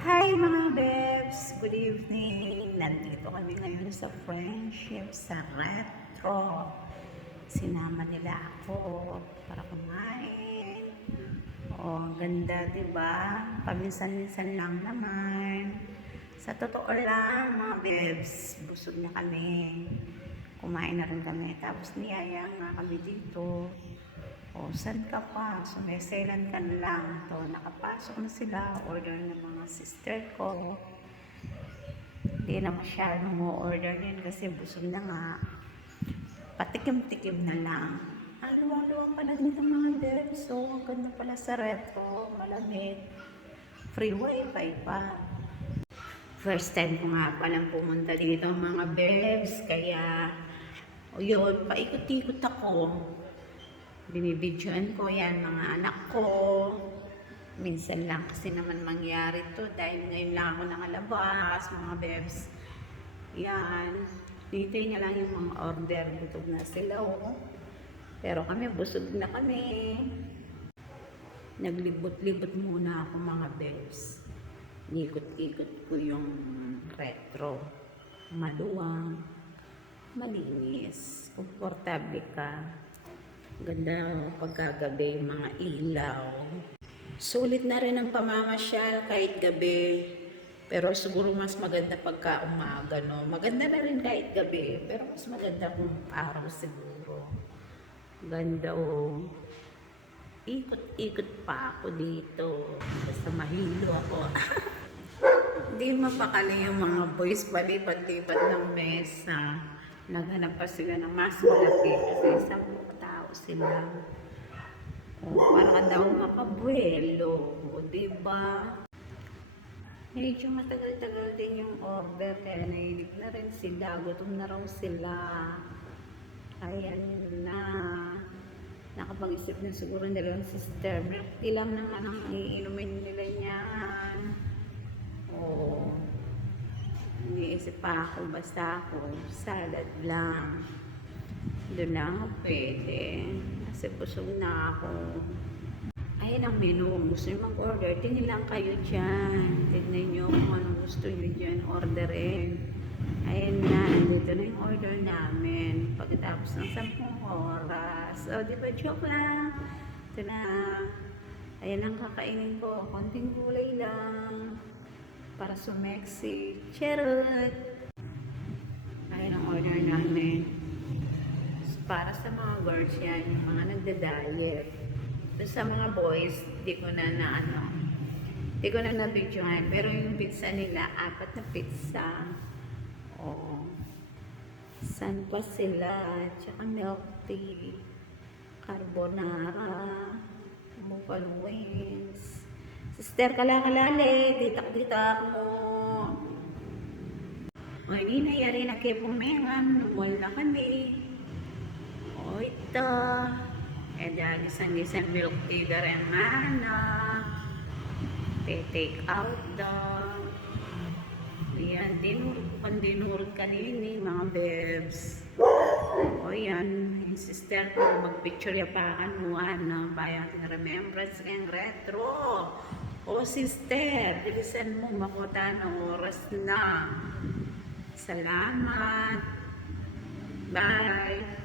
Hi mga bebs! Good evening! Nandito kami ngayon sa Friendship sa Retro. Sinama nila ako para kumain. Oh, ganda, diba? Paminsan-minsan lang naman. Sa totoo lang mga bebs, busog na kami. Kumain na rin kami. Tapos niyaya nga kami dito. O, saan ka pa? Sumeselan ka na lang. To, nakapasok na sila. Order ng mga sister ko. Hindi na masyadong order din kasi busog na nga. Patikim-tikim na lang. Aluwa-luwa pala din ng mga bebs. So, ang ganda pala sa Retro. Malamig. Free wifi pa. First time ko nga palang pumunta dito mga bebs. Kaya, o yun, paikot-ikot ako. Binibidyoan ko yan mga anak ko. Minsan lang kasi naman mangyari to dahil ngayon lang ako nakalabas mga bebs. Yan. Dito na lang yung mga order. Butog na sila oh. Pero kami busog na kami. Naglibot-libot muna ako mga bebs. Ikot-ikot ko yung Retro. Maluwang. Malinis. Komportable ka. Ganda pagkagabi, mga ilaw. Sulit na rin ang pamamasyal kahit gabi. Pero siguro mas maganda pagka umaga, no? Maganda na rin kahit gabi. Pero mas maganda kung araw siguro. Ganda, oh. Ikot-ikot pa ako dito. Basta mahilo ako. Hindi mapakali yung mga boys palipat-lipat ng mesa. Naghanap pa sila ng mas malaki kasi isang tao sila. O, para daw makabuelo. O, diba? Medyo matagal-tagal din yung order kaya nailig na rin sila. Gutom na raw sila. Ayan na. Nakapag-isip na siguro nila yung sister. Ilang naman ang iinumin nila niyan. O, iniisip pa ako, basta ako, salad lang. Doon lang ako pwede. Kasi busog na ako. Ayan ang menu. Gusto nyo mag-order, tingin lang kayo dyan. Tignan nyo kung anong gusto nyo dyan, orderin. Ayan na, dito na yung order namin. Pagkatapos ng 10 oras. O, di ba, joke lang. Ito na. Ayan ang kakainin ko. Konting gulay lang. Para sumeksi. Charot! Ayan ang order namin. Para sa mga girls yan, yung mga nagda-diet. Sa mga boys, di ko na na-videohan. Pero yung pizza nila, 4 na pizza. Oo. San pa sila? Tsaka milk tea. Carbonara. Buffalo wings. Sister, kala-kalali, ditak-ditak mo. O, hindi na yari na kayo pumengan. Wala kami. O, ito. E, dahil isang milk tea ka rin mana. Take out daw. Ayan, dinurot kanini, mga bebs. O, yan. Yung sister ko, mag-picture yapakan mo, bayan remembrance ng Retro. O sister, bilisan mo makuta ng oras na. Salamat. Bye.